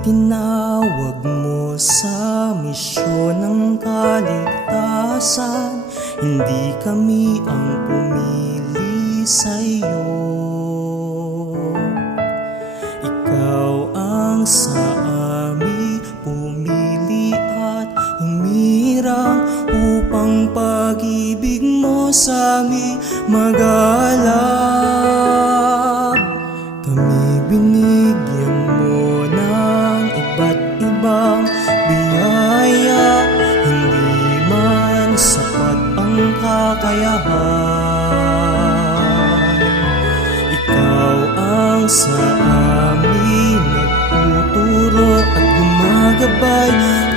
Tinawag mo sa misyon ng kaligtasan. Hindi kami ang pumili sa iyo Ikaw ang sa amin pumili at humirang Upang pag-ibig mo sa amin magalap Kami binigyan kakayahan. Ikaw ang sa amin nagtuturo at gumagabay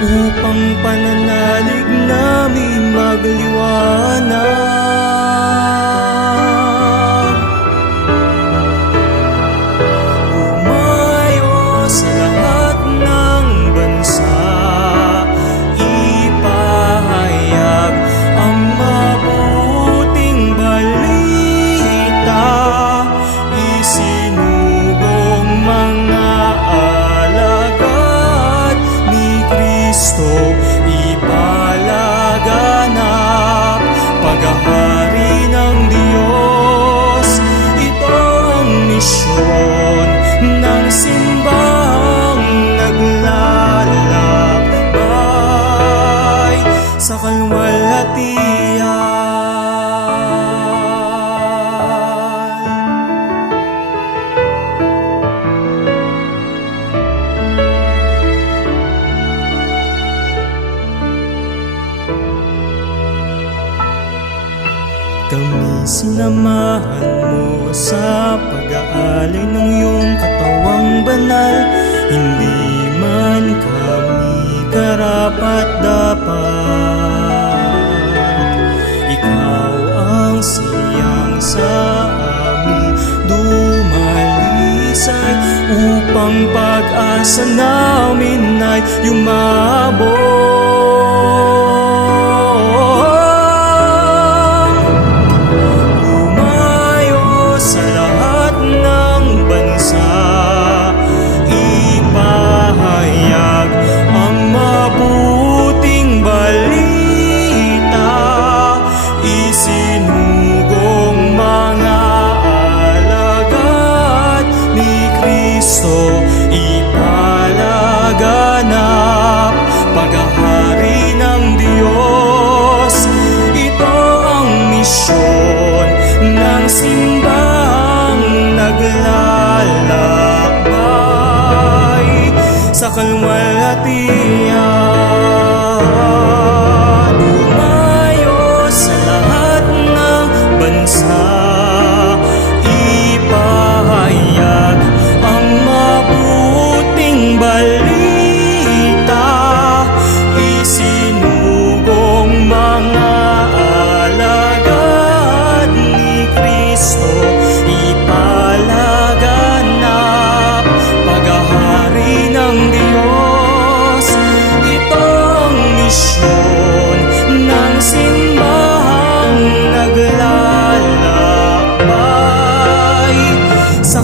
Upang pananalig namin magliwanag Ipalaganap paghahari ng Diyos Ito ang misyon naglalakbay sa kalwalhatian. Kami sinamahan mo sa pag-aalay ng iyong katawang banal. Hindi man kami karapat dapat. Ikaw ang siyang sa amin dumalisay Upang pag-asa namin ay yumabong Kristo Ipalaganap paghahari ng Diyos. Ito ang misyon ng simbahang naglalakbay sa kalwalhatian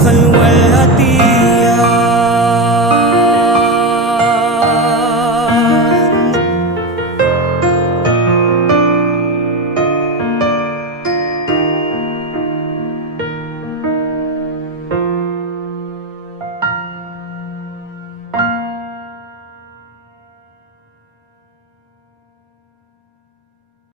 naglalakbay sa kalwalhatian